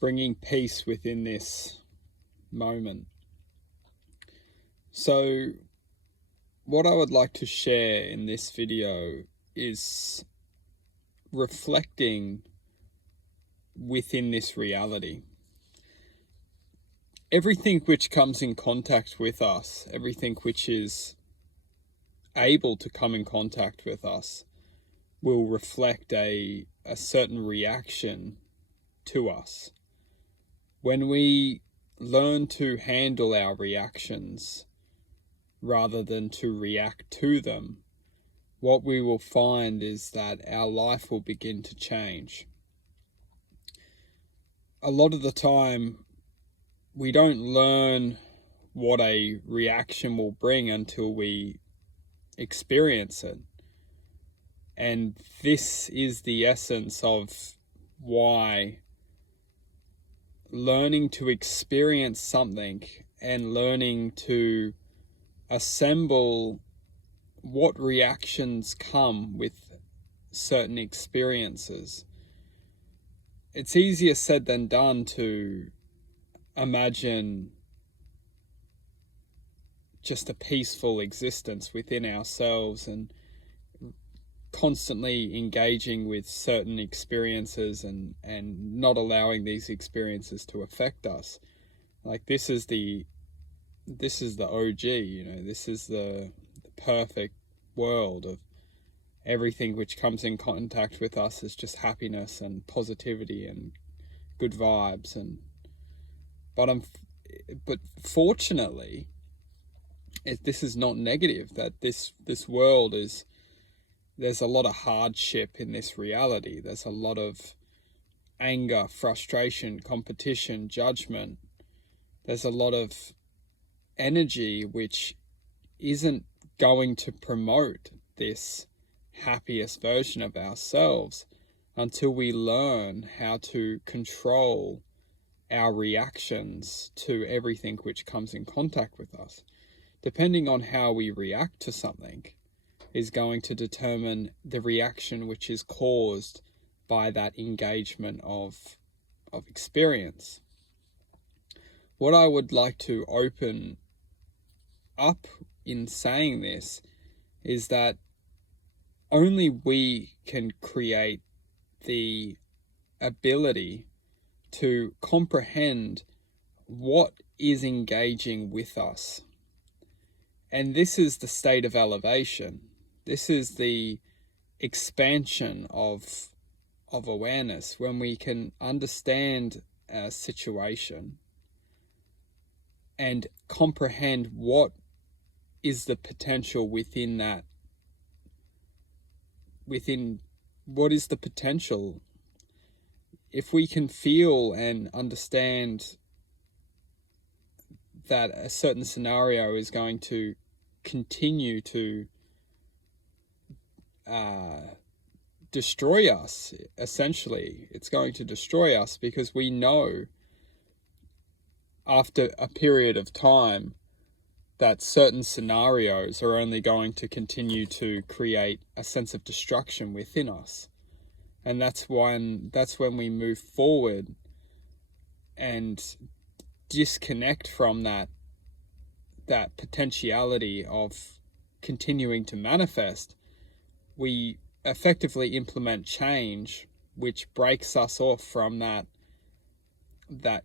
bringing peace within this moment. So what I would like to share in this video is reflecting within this reality. Everything which comes in contact with us, everything which is able to come in contact with us, will reflect a certain reaction to us. When we learn to handle our reactions rather than to react to them, what we will find is that our life will begin to change. A lot of the time, we don't learn what a reaction will bring until we experience it. And this is the essence of why learning to experience something and learning to assemble what reactions come with certain experiences. It's easier said than done to imagine just a peaceful existence within ourselves and constantly engaging with certain experiences and not allowing these experiences to affect us. Like this is the OG, this is the perfect world of everything which comes in contact with us is just happiness and positivity and good vibes. But fortunately, this is not negative. That this world is, there's a lot of hardship in this reality. There's a lot of anger, frustration, competition, judgment. There's a lot of energy which isn't going to promote this happiest version of ourselves until we learn how to control our reactions to everything which comes in contact with us. Depending on how we react to something is going to determine the reaction which is caused by that engagement of experience. What I would like to open up in saying this is that only we can create the ability to comprehend what is engaging with us. And this is the state of elevation. This is the expansion of awareness, when we can understand a situation and comprehend what is the potential within that, what is the potential. If we can feel and understand that a certain scenario is going to continue to destroy us, essentially, it's going to destroy us because we know after a period of time that certain scenarios are only going to continue to create a sense of destruction within us. And that's when we move forward and disconnect from that potentiality of continuing to manifest. We effectively implement change which breaks us off from that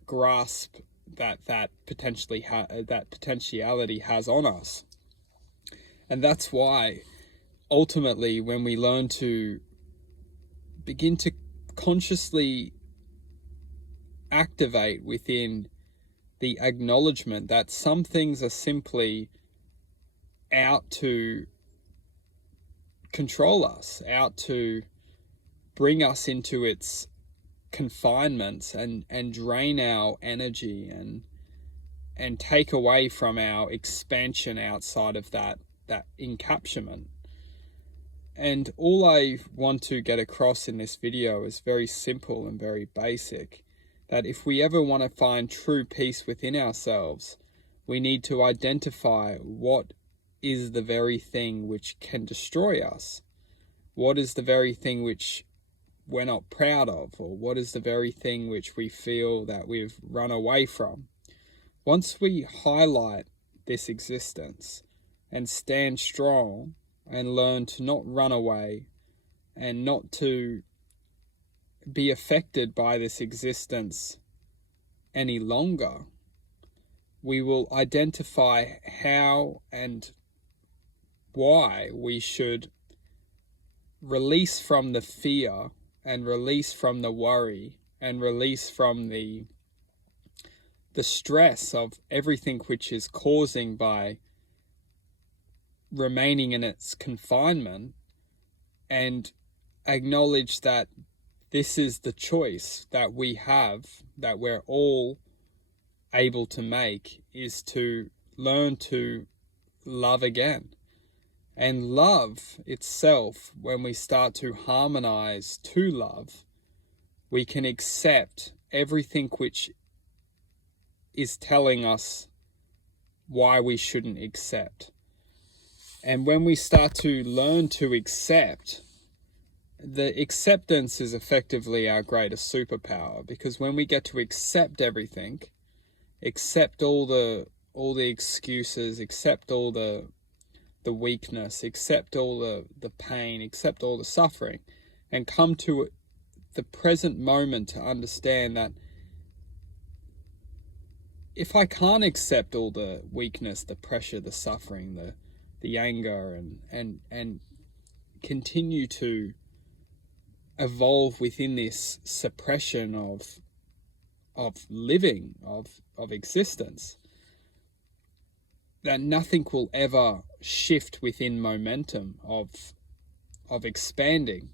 grasp that potentiality has on us. And that's why ultimately, when we learn to begin to consciously activate within the acknowledgement that some things are simply out to control us, out to bring us into its confinements and drain our energy and take away from our expansion outside of that encapsulation. And all I want to get across in this video is very simple and very basic, that if we ever want to find true peace within ourselves, we need to identify what is the very thing which can destroy us. What is the very thing which we're not proud of, or what is the very thing which we feel that we've run away from. Once we highlight this existence and stand strong and learn to not run away and not to be affected by this existence any longer, we will identify how and why we should release from the fear and release from the worry and release from the stress of everything which is causing by remaining in its confinement, and acknowledge that this is the choice that we have, that we're all able to make, is to learn to love again. And love itself, when we start to harmonize to love, we can accept everything which is telling us why we shouldn't accept. And when we start to learn to accept, the acceptance is effectively our greatest superpower, because when we get to accept everything, accept all the excuses, accept all the weakness, accept all the pain, accept all the suffering, and come to the present moment to understand that if I can't accept all the weakness, the pressure, the suffering, the anger, and continue to evolve within this suppression of living, of existence, that nothing will ever shift within momentum of expanding.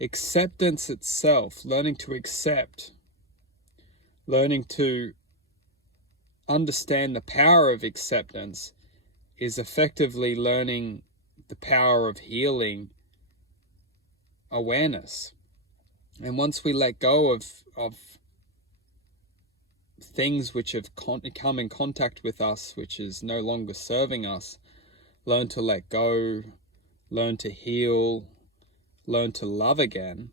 Acceptance itself, learning to accept, learning to understand the power of acceptance, is effectively learning the power of healing awareness. And once we let go of things which have come in contact with us, which is no longer serving us, learn to let go, learn to heal, learn to love again,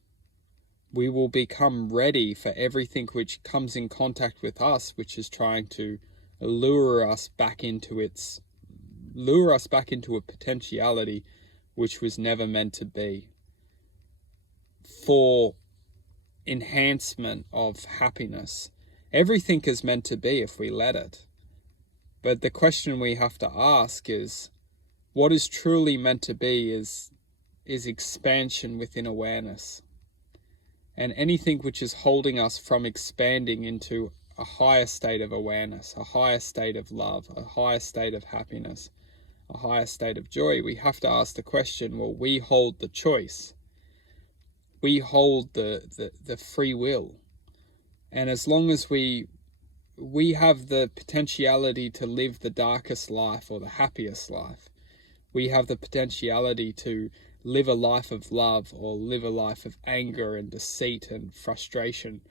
we will become ready for everything which comes in contact with us, which is trying to lure us back into a potentiality which was never meant to be, for enhancement of happiness. Everything is meant to be if we let it. But the question we have to ask is, what is truly meant to be is expansion within awareness. And anything which is holding us from expanding into a higher state of awareness, a higher state of love, a higher state of happiness, a higher state of joy, we have to ask the question, well, we hold the choice. We hold the free will. And as long as we have the potentiality to live the darkest life or the happiest life, we have the potentiality to live a life of love or live a life of anger and deceit and frustration,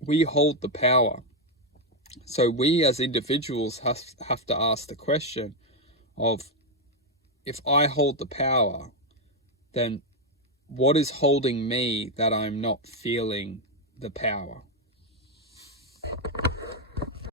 we hold the power. So we as individuals have to ask the question of, if I hold the power, then what is holding me that I'm not feeling the power?